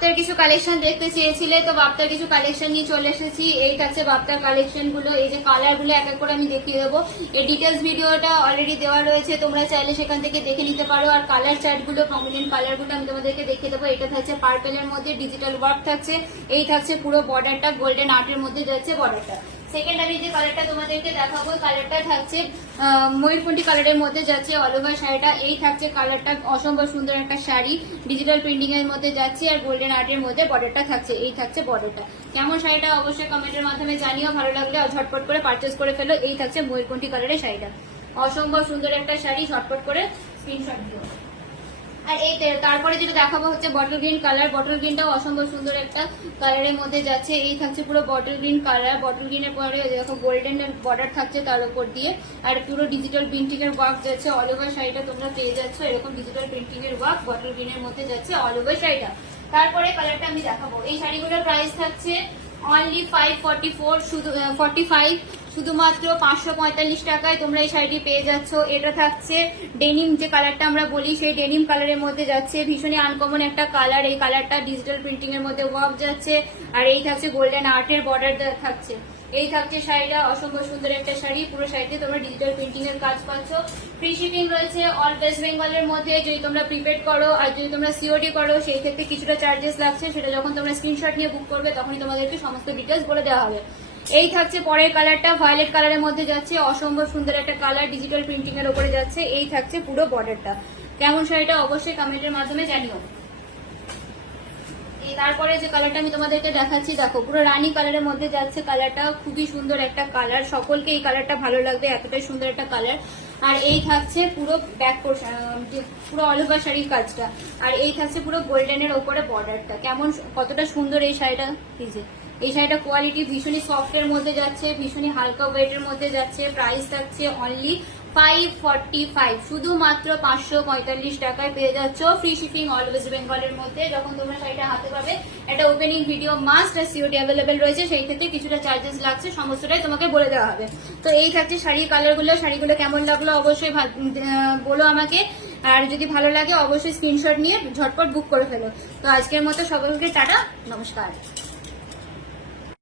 বাপ্তার কিছু কালেকশন দেখতে চেয়েছিলে, তো বাপ্তার কিছু কালেকশন নিয়ে চলে এসেছি। এই থাকছে বাপ্তার কালেকশন গুলো। এই যে কালার গুলো এক এক করে আমি দেখিয়ে দেবো। এই ডিটেলস ভিডিওটা অলরেডি দেওয়া রয়েছে, তোমরা চাইলে সেখান থেকে দেখে নিতে পারো। আর কালার চার্ট গুলো, প্রমিনেন্ট কালার গুলো আমি তোমাদেরকে দেখিয়ে দেবো। এটা থাকছে পার্পেলের মধ্যে ডিজিটাল ওয়ার্ক থাকছে। এই থাকছে পুরো বর্ডারটা গোল্ডেন আর্টের মধ্যে যাচ্ছে বর্ডারটা। সেকেন্ড আমি যে কালারটা তোমাদেরকে দেখাবো, কালারটা থাকছে ময়ূরকণ্ঠী কালারের মধ্যে যাচ্ছে অল ওভার শাড়িটা। এই থাকছে কালারটা, অসম্ভব সুন্দর একটা শাড়ি, ডিজিটাল প্রিন্টিং এর মধ্যে যাচ্ছে আর গোল্ডেন আর্টের মধ্যে বর্ডারটা থাকছে। এই থাকছে বর্ডারটা। কেমন শাড়িটা অবশ্যই কমেন্টের মাধ্যমে জানিও, ভালো লাগলে ঝটপট করে পারচেজ করে ফেলো। এই থাকছে ময়ূরকণ্ঠী কালারের শাড়িটা, অসম্ভব সুন্দর একটা শাড়ি, ঝটপট করে স্ক্রিনশট দিও। আর এই তারপরে যেটা দেখাবো হচ্ছে বটল গ্রিন কালার। বটল গ্রিনটাও অসম্ভব সুন্দর একটা কালারের মধ্যে যাচ্ছে। এই থাকছে পুরো বটল গ্রিন কালার। বটল গ্রিনের পরে দেখো গোল্ডেন বর্ডার থাকছে তার উপর দিয়ে, আর পুরো ডিজিটাল প্রিন্টিং এর ওয়ার্ক যাচ্ছে অল ওভার শাড়িটা। তোমরা পেয়ে যাচ্ছ এরকম ডিজিটাল প্রিন্টিং এর ওয়ার্ক বটল গ্রিনের মধ্যে যাচ্ছে অল ওভার শাড়িটা। তারপরে কালারটা আমি দেখাবো। এই শাড়িগুলোর প্রাইস থাকছে অনলি 544, শুধু 45, শুধুমাত্র 545 টাকায় তোমরা এই শাড়িটি পেয়ে যাচ্ছ। এটা থাকছে ডেনিম, যে কালারটা আমরা বলি সেই ডেনিম কালারের মধ্যে যাচ্ছে। ভীষণই আনকমন একটা কালার। এই কালারটা ডিজিটাল প্রিন্টিং এর মধ্যে ওয়ার্ক যাচ্ছে, আর এই থাকছে গোল্ডেন আর্টের বর্ডার থাকছে। এই থাকছে শাড়িটা, অসম্ভব সুন্দর একটা শাড়ি। পুরো শাড়িতে তোমরা ডিজিটাল প্রিন্টিং এর কাজ পাচ্ছ। ফ্রি শিপিং রয়েছে অল ওয়েস্ট বেঙ্গলের মধ্যে। যদি তোমরা প্রিপেড করো আর যদি তোমরা সিওডি করো, সেই ক্ষেত্রে কিছুটা চার্জেস লাগছে, সেটা যখন তোমরা স্ক্রিনশট নিয়ে বুক করবে তখনই তোমাদেরকে সমস্ত ডিটেলস বলে দেওয়া হবে। এই থাকছে পরের কালারটা, ভায়োলেট কালারের মধ্যে যাচ্ছে, অসম্ভব সুন্দর একটা কালার, ডিজিটাল প্রিন্টিং এর উপরে যাচ্ছে। এই থাকছে পুরো বর্ডারটা। কেমন শাড়িটা অবশ্যই কমেন্টের মাধ্যমে জানিও। তারপরে যে কালারটা আমি তোমাদেরকে দেখাচ্ছি, দেখো পুরো রানী কালারের মধ্যে যাচ্ছে। কালারটা খুবই সুন্দর একটা কালার, সকলকে এই কালারটা ভালো লাগবে, এতটাই সুন্দর একটা কালার। আর এই থাকছে পুরো ব্যাক পোর্শন, পুরো অল ওভার শাড়ির কাজটা। আর এই থাকছে পুরো গোল্ডেনের ওপরে বর্ডারটা। কেমন, কতটা সুন্দর এই শাড়িটা। এই শাড়িটা কোয়ালিটি ভীষণই সফট এর মধ্যে যাচ্ছে, ভীষণই হালকা ওয়েটের মধ্যে যাচ্ছে। প্রাইস থাকছে অনলি 545, শুধুমাত্র 545 টাকায় পেয়ে যাচ্ছ। ফ্রি শিপিং অল ওয়েস্ট বেঙ্গলের মধ্যে। যখন তোমরা শাড়িটা হাতে পাবে, একটা ওপেনিং ভিডিও মাস্ট আর সিওডি অ্যাভেলেবেল রয়েছে, সেই ক্ষেত্রে কিছুটা চার্জেস লাগছে, সমস্তটাই তোমাকে বলে দেওয়া হবে। তো এই থাকছে শাড়ির কালারগুলো। শাড়িগুলো কেমন লাগলো অবশ্যই বলো আমাকে, আর যদি ভালো লাগে অবশ্যই স্ক্রিনশট নিয়ে ঝটপট বুক করে ফেলো। তো আজকের মতো সকলকে টাটা, নমস্কার।